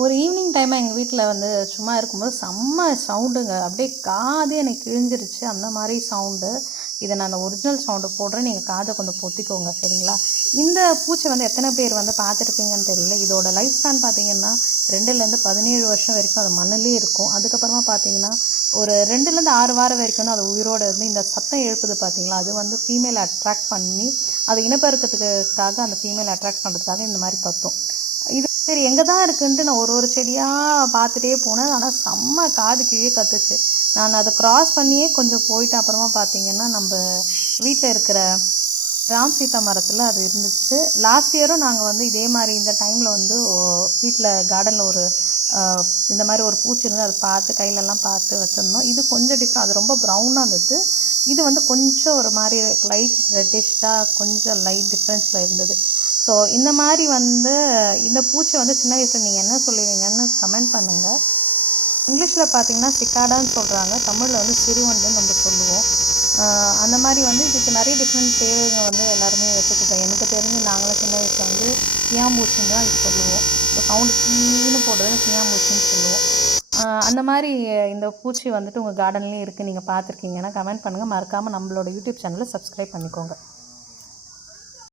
ஒரு ஈவினிங் டைமாக எங்கள் வீட்டில் வந்து சும்மா இருக்கும்போது செம்ம சவுண்டுங்க. அப்படியே காதே எனக்கு கிழிஞ்சிருச்சு. அந்த மாதிரி சவுண்டு. இதை நான் அந்த ஒரிஜினல் சவுண்டு போடுறேன். நீங்கள் காதை கொஞ்சம் பொத்திக்கோங்க, சரிங்களா? இந்த பூச்சை வந்து எத்தனை பேர் வந்து பார்த்துருப்பீங்கன்னு தெரியல. இதோட லைஃப் ஸ்பேன் பார்த்தீங்கன்னா 2லேருந்து 17 வருஷம் வரைக்கும் அது மண்ணிலே இருக்கும். அதுக்கப்புறமா பார்த்தீங்கன்னா ஒரு 2லேருந்து 6 வாரம் வரைக்கும் தான் அது உயிரோடு இருந்து இந்த சத்தம் எழுப்புது பார்த்தீங்களா, அது வந்து ஃபீமேல் அட்ராக்ட் பண்ணி அது இனப்பெருக்கத்துக்காக அந்த ஃபீமேல் அட்ராக்ட் பண்ணுறதுக்காக இந்த மாதிரி கத்தும். இது சரி எங்கே தான் இருக்குன்ட்டு நான் ஒரு செடியாக பார்த்துட்டே போனேன். ஆனால் செம்ம காது கீழே கத்துச்சு. நான் அதை க்ராஸ் பண்ணியே கொஞ்சம் போயிட்டேன். அப்புறமா பார்த்தீங்கன்னா நம்ம வீட்டில் இருக்கிற ராம் சீதா மரத்தில் அது இருந்துச்சு. லாஸ்ட் இயரும் நாங்கள் வந்து இதே மாதிரி இந்த டைமில் வந்து வீட்டில் கார்டனில் ஒரு இந்த மாதிரி ஒரு பூச்சி இருந்து அதை பார்த்து கையிலெல்லாம் பார்த்து வச்சுருந்தோம். இது கொஞ்சம் டிஃப்ரெண்ட். அது ரொம்ப ப்ரௌனாக இருந்தது. இது வந்து கொஞ்சம் ஒரு மாதிரி லைட் ரெட்டிஷ்டாக கொஞ்சம் லைட் டிஃப்ரென்ஸில் இருந்தது. ஸோ இந்த மாதிரி வந்து இந்த பூச்சி வந்து சின்ன வயசில் நீங்கள் என்ன சொல்லுவீங்கன்னு கமெண்ட் பண்ணுங்கள். இங்கிலீஷில் பார்த்தீங்கன்னா சிக்காடான்னு சொல்கிறாங்க. தமிழில் வந்து சிறுவண்டுன்னு நம்ம சொல்லுவோம். அந்த மாதிரி வந்து இதுக்கு நிறைய டிஃப்ரெண்ட் பேருங்க வந்து எல்லாருமே வச்சுருக்கோம். எனக்கு தெரிஞ்சு நாங்களும் சின்ன வயசில் வந்து சியாம்பூச்சின்னு தான் இது சொல்லுவோம். இப்போ சவுண்டு கீழே போடுறது சியாம்பூச்சின்னு சொல்லுவோம். அந்த மாதிரி இந்த பூச்சி வந்துட்டு உங்கள் கார்டன்லேயும் இருக்குது, நீங்கள் பார்த்துருக்கீங்கன்னா கமெண்ட் பண்ணுங்கள். மறக்காமல் நம்மளோட யூடியூப் சேனலை சப்ஸ்கிரைப் பண்ணிக்கோங்க.